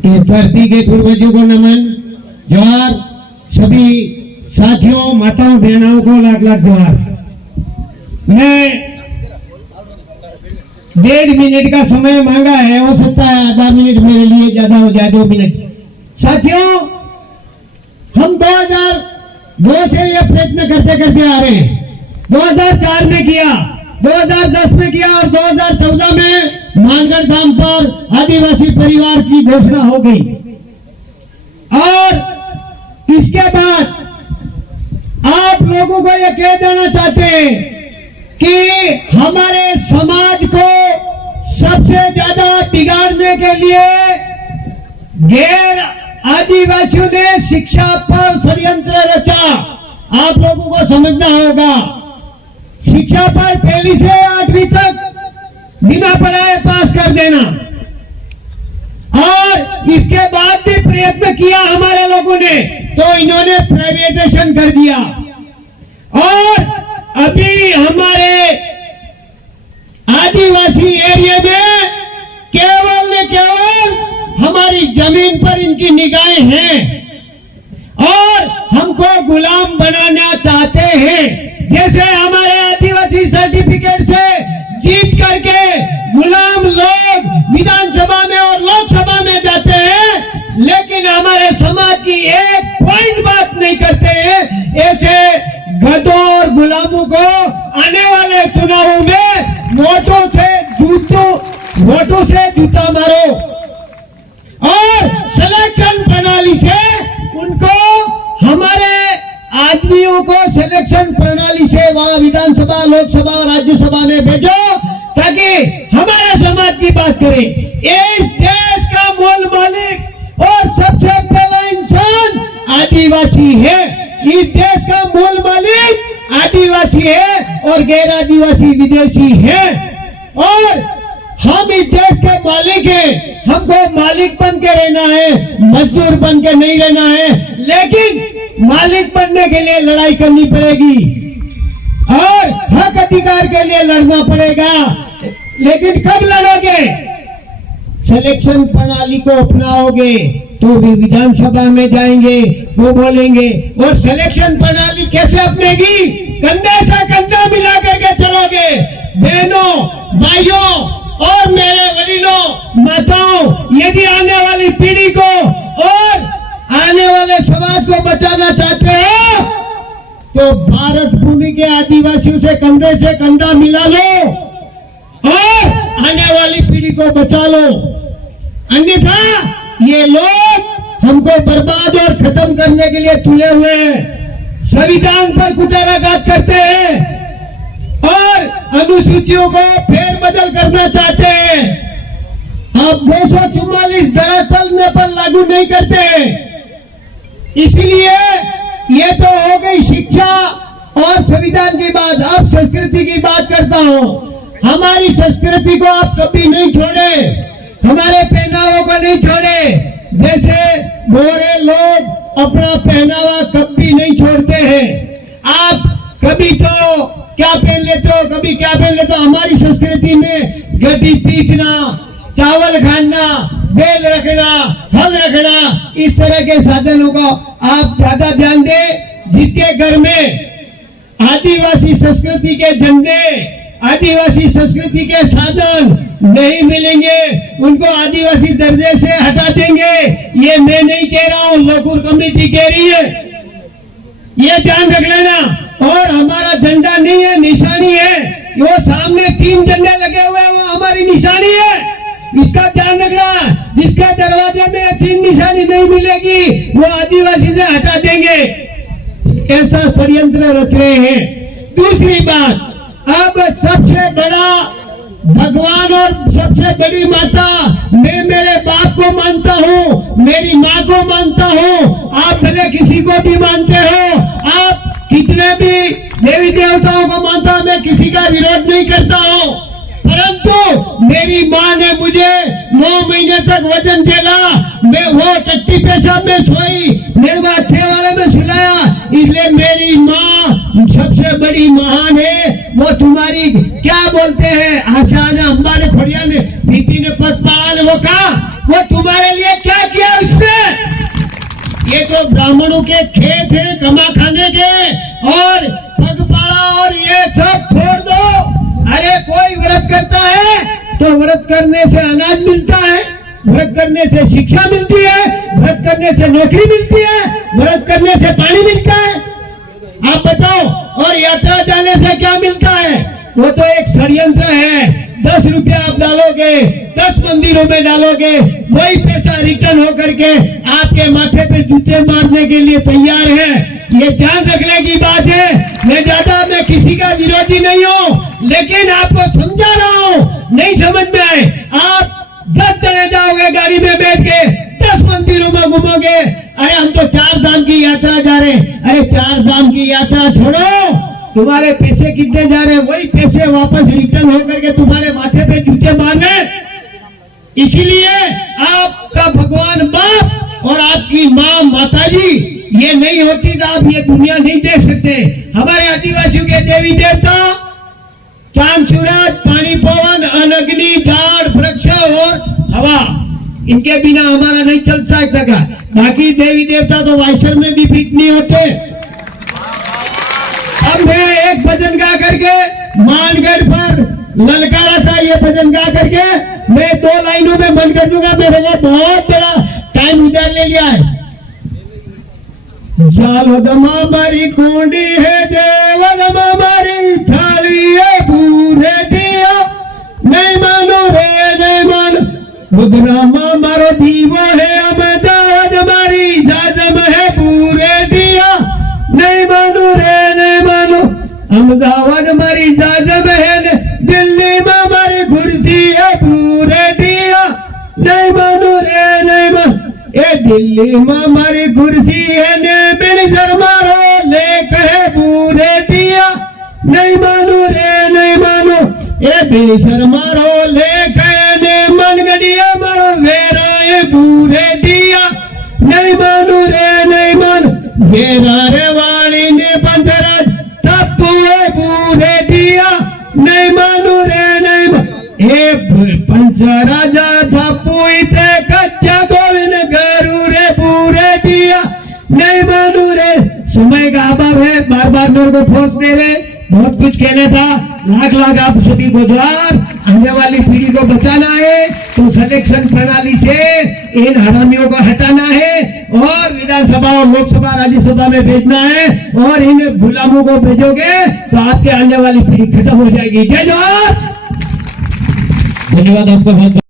इस धरती के पूर्वजों को नमन, जोहार। सभी साथियों, माताओं, बहनों को लाख लाख जोहार। मैं 1.5 मिनट का समय मांगा है, हो सकता है आधा मिनट मेरे लिए ज्यादा हो जाए, 2 मिनट। साथियों, हम 2002 से ये प्रयत्न करते करते आ रहे हैं। 2004 में किया, 2010 में किया और 2014 में मानगढ़ धाम पर आदिवासी परिवार की घोषणा हो गई। और इसके बाद आप लोगों को यह कह देना चाहते हैं कि हमारे समाज को सबसे ज्यादा बिगाड़ने के लिए गैर आदिवासियों ने शिक्षा पर षड्यंत्र रचा। आप लोगों को समझना होगा, शिक्षा पर 1 से 8वीं तक बिना पढ़ाए पास कर देना, और इसके बाद भी प्रयत्न किया हमारे लोगों ने, तो इन्होंने प्राइवेटाइजेशन कर दिया। और अभी हमारे आदिवासी एरिया में केवल न केवल हमारी जमीन पर इनकी निगाहें हैं और हमको गुलाम बनाना चाहते हैं। जैसे हमारे आदिवासी सर्टिफिकेट से जीत करके गुलाम लोग विधानसभा में और लोकसभा में जाते हैं, लेकिन हमारे समाज की एक पॉइंट बात नहीं करते हैं। ऐसे गधों और गुलामों को आने वाले चुनावों में वोटों से जूता मारो और सिलेक्शन प्रणाली से उनको, हमारे आदमियों को सिलेक्शन प्रणाली से वहां विधानसभा, लोकसभा और राज्यसभा में भेजो, ताकि हमारे समाज की बात करें। इस देश का मूल मालिक और सबसे पहला इंसान आदिवासी है। इस देश का मूल मालिक आदिवासी है और गैर आदिवासी विदेशी है। और हम इस देश के मालिक हैं, हमको मालिक बन के रहना है, मजदूर बन के नहीं रहना है। लेकिन मालिक बनने के लिए लड़ाई करनी पड़ेगी और हक अधिकार के लिए लड़ना पड़ेगा। लेकिन कब लड़ोगे? सिलेक्शन प्रणाली को अपनाओगे तो भी विधानसभा में जाएंगे, वो बोलेंगे। और सिलेक्शन प्रणाली कैसे अपनेगी? कंधे से कंधा मिला करके चलोगे। बहनों, भाइयों और मेरे वडीलों, माताओं, यदि आने वाली पीढ़ी को और आने वाले समाज को बचाना चाहते हो तो भारत भूमि के आदिवासियों से कंधा मिला लो और आने वाली पीढ़ी को बचा लो। अन्यथा ये लोग हमको बर्बाद और खत्म करने के लिए तुले हुए हैं। संविधान पर कुठाराघात करते हैं और अनुसूचियों को फेरबदल करना चाहते हैं। आप 244 दरअसल पर लागू नहीं करते। इसलिए ये तो हो गई शिक्षा और संविधान की बात। अब संस्कृति की बात करता हूँ। हमारी संस्कृति को आप कभी नहीं छोड़े, हमारे पहनावों को नहीं छोड़े। जैसे गोरे लोग अपना पहनावा कभी नहीं छोड़ते हैं। आप कभी तो क्या पहन लेते हो, कभी क्या पहन लेते हो। हमारी संस्कृति में गड्डी पीसना, चावल खाना, बैल रखना, हल रखना, इस तरह के साधनों को आप ज्यादा ध्यान दें। जिसके घर में आदिवासी संस्कृति के झंडे, आदिवासी संस्कृति के साधन नहीं मिलेंगे, उनको आदिवासी दर्जे से हटा देंगे। ये मैं नहीं कह रहा हूँ, लोकुर कमेटी कह रही है, ये ध्यान रख लेना। और हमारा झंडा नहीं है, निशानी है। वो सामने 3 झंडे लगे हुए हैं, वो हमारी निशानी है, इसका ध्यान रखना। जिसके दरवाजे में 3 निशानी नहीं मिलेगी वो आदिवासी से हटा देंगे। ऐसा षड्यंत्र रच रहे हैं। दूसरी बात, अब सबसे बड़ा भगवान और सबसे बड़ी माता, मैं मेरे बाप को मानता हूँ, मेरी माँ को मानता हूँ। आप भले किसी को भी मानते हो, आप कितने भी देवी देवताओं को मानता हूँ, मैं किसी का विरोध नहीं करता हूँ। परंतु मेरी माँ ने मुझे 9 महीने तक वजन झेला, मैं वो टट्टी पेशाब में सोई, मेरे को अच्छे वाले में सुलाया। इसलिए मेरी माँ सबसे बड़ी महान है। वो तुम्हारी क्या बोलते हैं, आशा ने, अम्बा ने, खोड़िया ने, पीपी ने, पद पाला ने, वो तुम्हारे लिए क्या किया उसने? ये तो ब्राह्मणों के खेत हैं कमा खाने के, और पगपाड़ा और ये सब छोड़ दो। अरे कोई व्रत करता है तो व्रत करने से अनाज मिलता है, व्रत करने से शिक्षा मिलती है, व्रत करने से नौकरी मिलती है, व्रत करने से पानी मिलता है। आप बताओ, और यात्रा जाने से क्या मिलता है? वो तो एक षड्यंत्र है। 10 रुपया आप डालोगे, 10 मंदिरों में डालोगे, वही पैसा रिटर्न होकर के आपके माथे पे जूते मारने के लिए तैयार है। ये ध्यान रखने की बात है। मैं किसी का विरोधी नहीं हूँ, लेकिन आपको समझा रहा हूँ, नहीं समझ में आए आप 10 जने जाओगे गाड़ी में बैठ के, 10 मंदिरों में घूमोगे। अरे हम तो 4 धाम की यात्रा जा रहे हैं। अरे 4 धाम की यात्रा छोड़ो, तुम्हारे पैसे कितने जा रहे हैं? वही पैसे वापस रिटर्न होकर के तुम्हारे माथे पे जूते मारने। इसीलिए आपका भगवान बाप और आपकी माँ माताजी ये नहीं होती तो आप ये दुनिया नहीं देख सकते। हमारे आदिवासियों के देवी देवता चांद सूरज पानी पवन अन्न अग्नि झाड़ वृक्ष और हवा, इनके बिना हमारा नहीं चल सकता। बाकी देवी देवता तो वाइसर में भी फिट नहीं होते। अब मैं एक भजन गा करके मानगढ़ पर ललकारा था, ये भजन गा करके मैं 2 लाइनों में बंद कर दूंगा। मेरे को बहुत बड़ा टाइम उधर ले लिया है। जालदमा मारी कुंडी है, देवदमा मारी थाली है, बूढ़े दिया नहीं मानो रे नहीं मानो, रुद्रमा मारो दीवो है, अहमदाबाद मारी जाजम है, बूढ़े दिया नहीं मानो रे नहीं मानो, अहमदाबाद मारी जाजम है, दिल्ली में मारी कुर्सी है, बूढ़े दिया नहीं मानो रे नहीं मानो, ए दिल्ली में मारी कुर्सी है ने बिन मारो ले कहे बूढ़े दिया नहीं मानो रे नहीं मानो, ए बिन मारो ले कहे ने मन गड़िया मारो वेरा ए बूढ़े दिया नहीं मानो रे नहीं मानो, वेरा रे वाली ने पंचराज तप्पू बूढ़े दिया नहीं मानो रे नहीं मानो, ए पंचराजा तप्पू इते कच्चा गोविंद गरू रे बूढ़े दिया नहीं मानो रे। समय का अभाव है, बार बार मेरे को फोर्स दे रहे, बहुत कुछ कहना था। लाख लाख आप सभी को द्वार, आने वाली पीढ़ी को बचाना है तो सिलेक्शन प्रणाली से इन हरामियों को हटाना है और विधानसभा और लोकसभा राज्यसभा में भेजना है, और इन गुलामों को भेजोगे तो आपके आने वाली पीढ़ी खत्म हो जाएगी। जय जवाहर। धन्यवाद आपका बहुत।